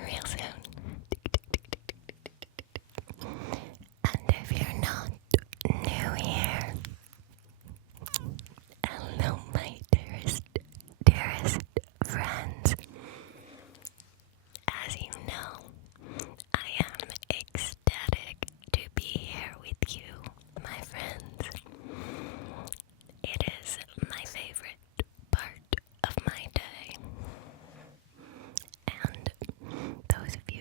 real soon. And if you're not new here, hello my dearest friends. As you know, I am ecstatic to be here with you, my friends. It is my favorite part of my day. And those of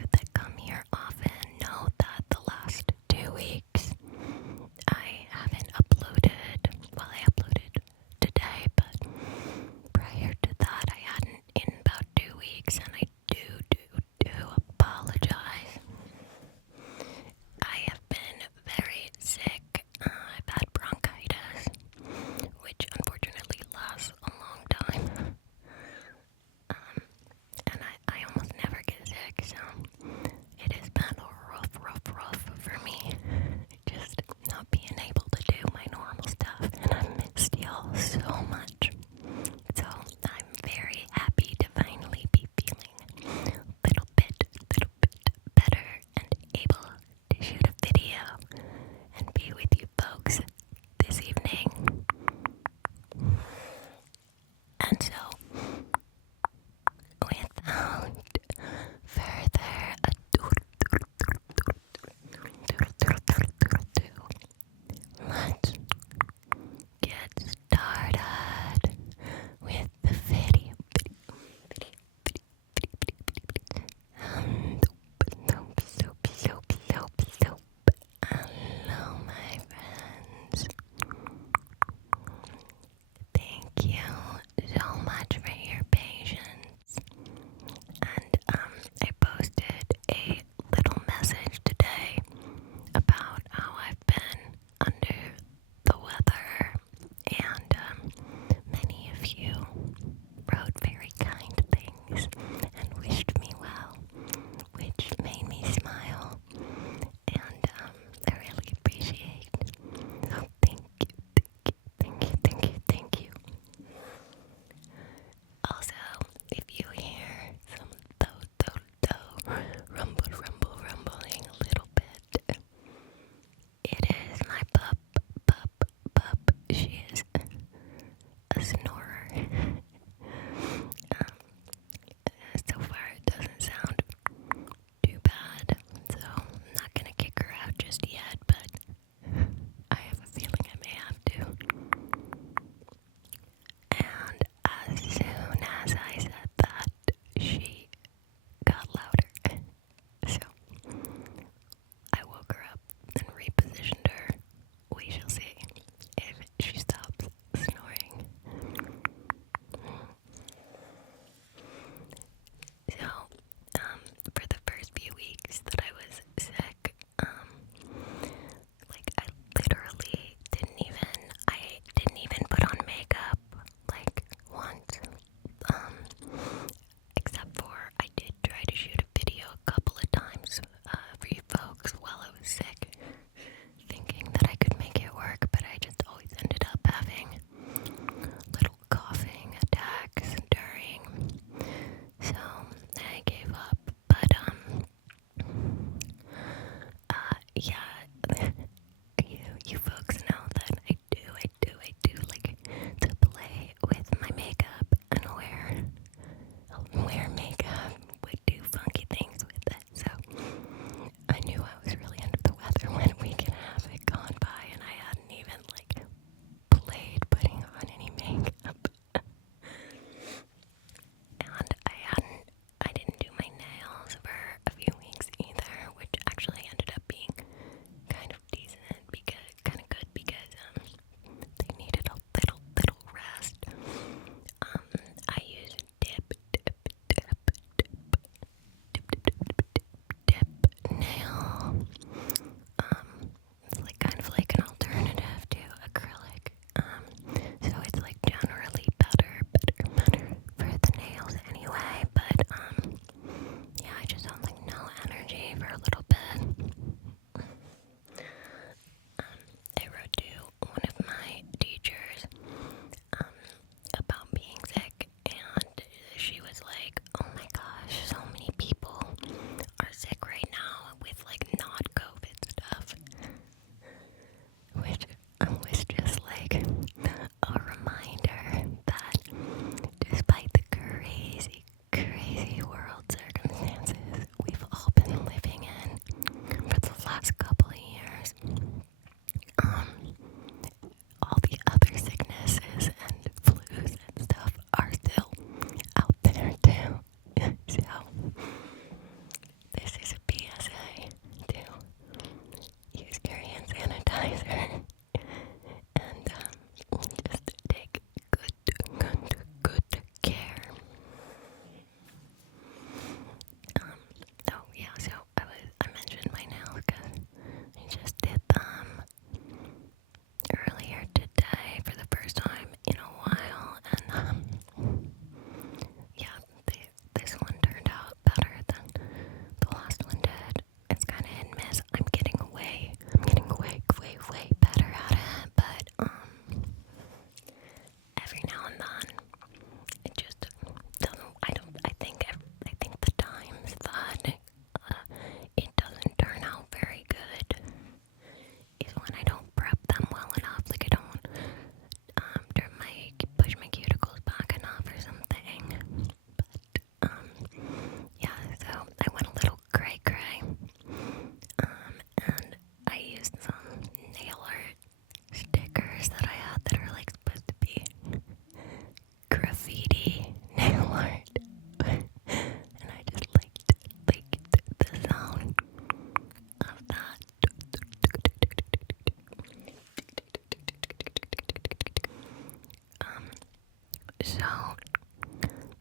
So,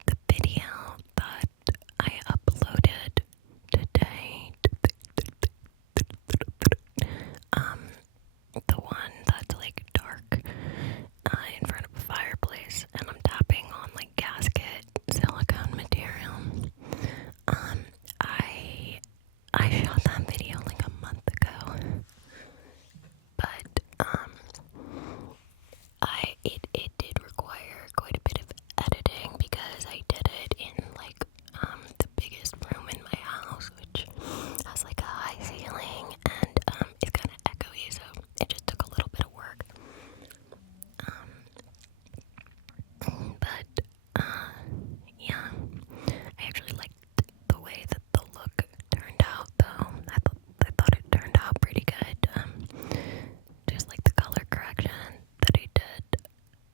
the video that I uploaded today, the one that's like dark, in front of a fireplace, and I'm tapping on like gasket silicone material. I shot that video like a month ago, but it did require quite a bit of editing because I did it in like the biggest room in my house, which has like a high ceiling and it's kind of echoey, so it just took a little bit of work. But yeah, I actually liked the way that the look turned out, though. I thought it turned out pretty good. Just like the color correction that I did,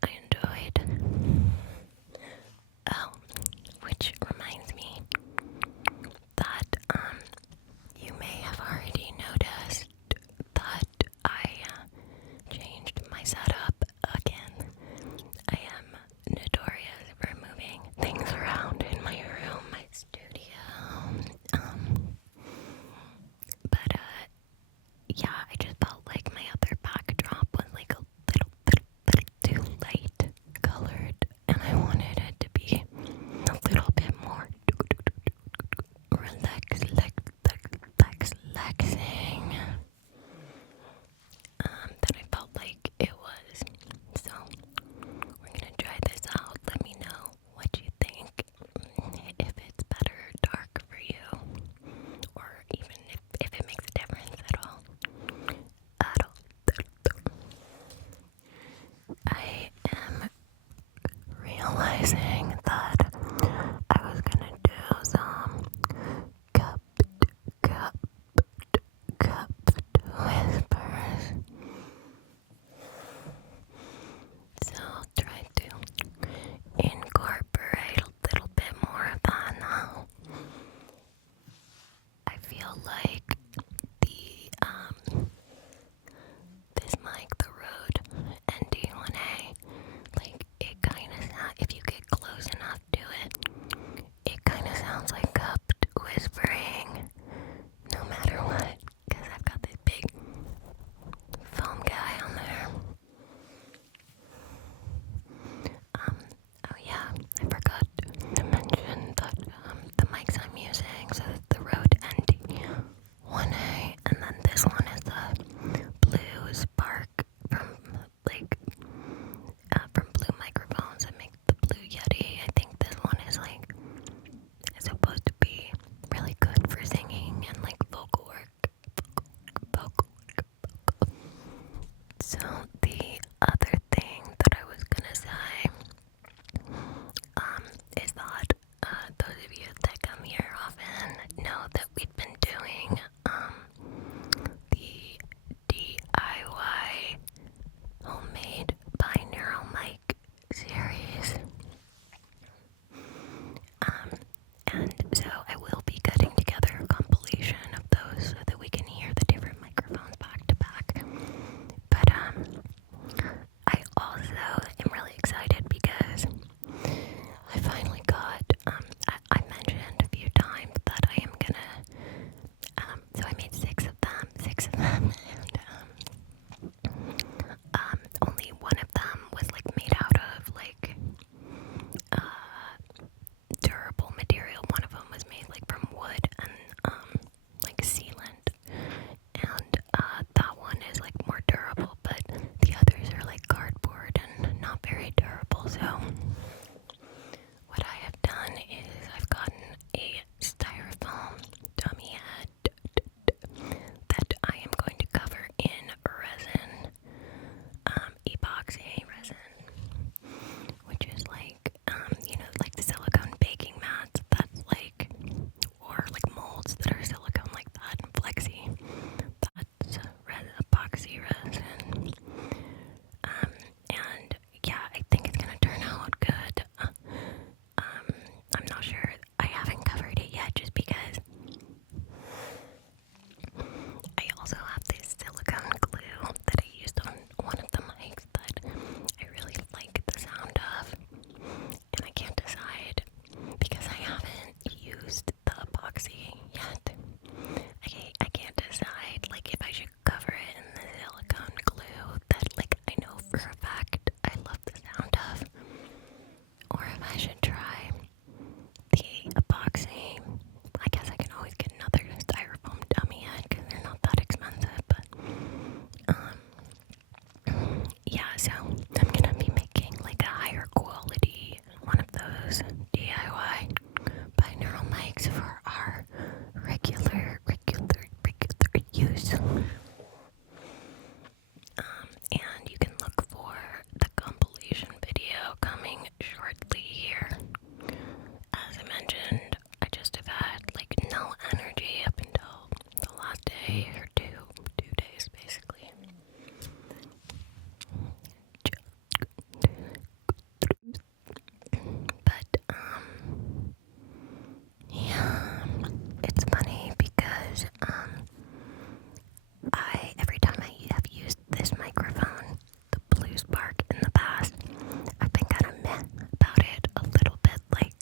I enjoyed. Oh, which reminds me that you may have already noticed that I changed my setup again. I am notorious for moving things around in my room, my studio. But yeah, I just felt like my other backdrop was like a little too light colored, and I wanted it to be a little bit more relaxing. Than I felt like it was. So we're gonna try this out. Let me know what you think. If it's better dark for you, or even if it makes a difference at all. I am realizing that I was gonna do some cupped whispers. So I'll try to incorporate a little bit more of that now. I feel like this mic, the Rode ND1A, like it kind of sounds, if you get close enough to it, it kind of sounds like cupped whispering, no matter what, because I've got this big foam guy on there. Oh yeah, I forgot to mention that the mics I'm using, so the Rode ND Yes. And you can look for the compilation video coming shortly here. As I mentioned, I just have had like no energy up until the last day or two days basically. But yeah, it's funny because every time I have used this microphone, the Blue Spark in the past, I've been kind of meh about it a little bit. Like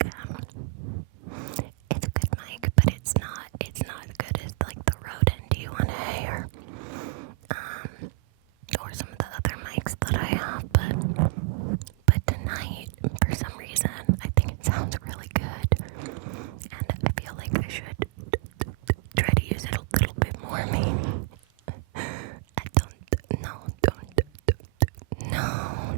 it's a good mic, but it's not as good as like the Rode NT1A or some of the other mics that I have. But tonight, for some reason, I think it sounds really good, and I feel like I should try to use it a little bit more, maybe. No.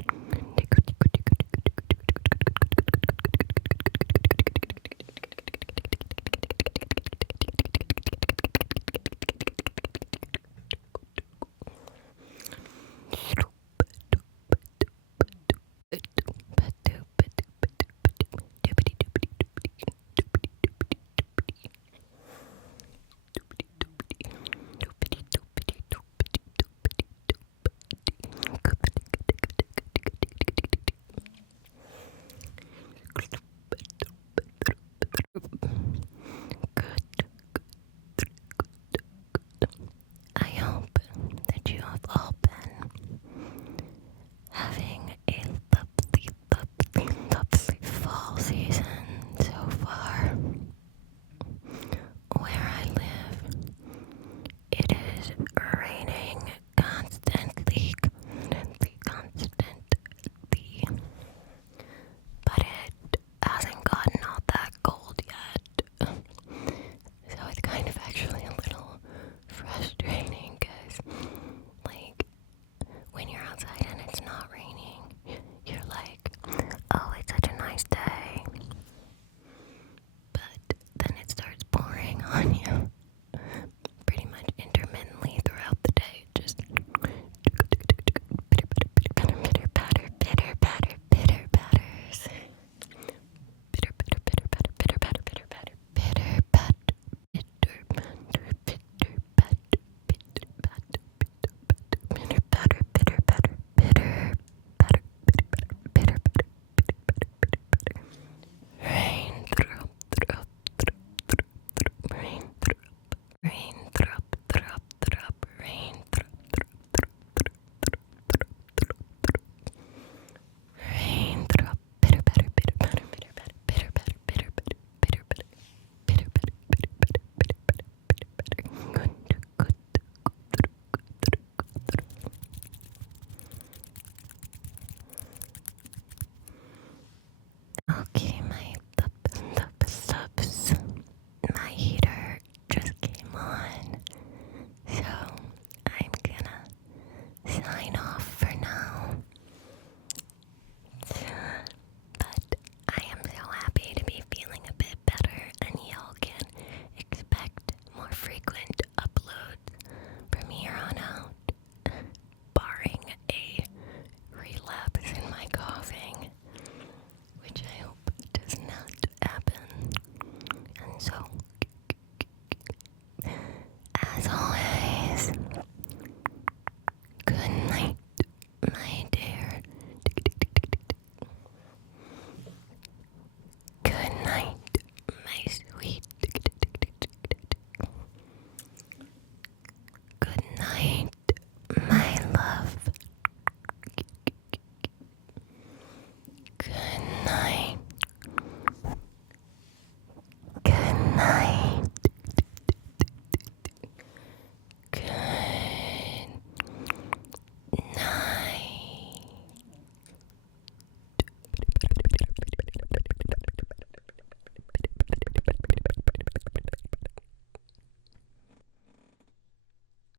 I hope that you have all been having a lovely fall season so far. Where I live, it is raining constantly, but it hasn't gotten all that cold yet. So it's kind of actually a little frustrating because, like, when you're outside and it's not raining, you're like, oh, it's such a nice day. But then it starts pouring on you.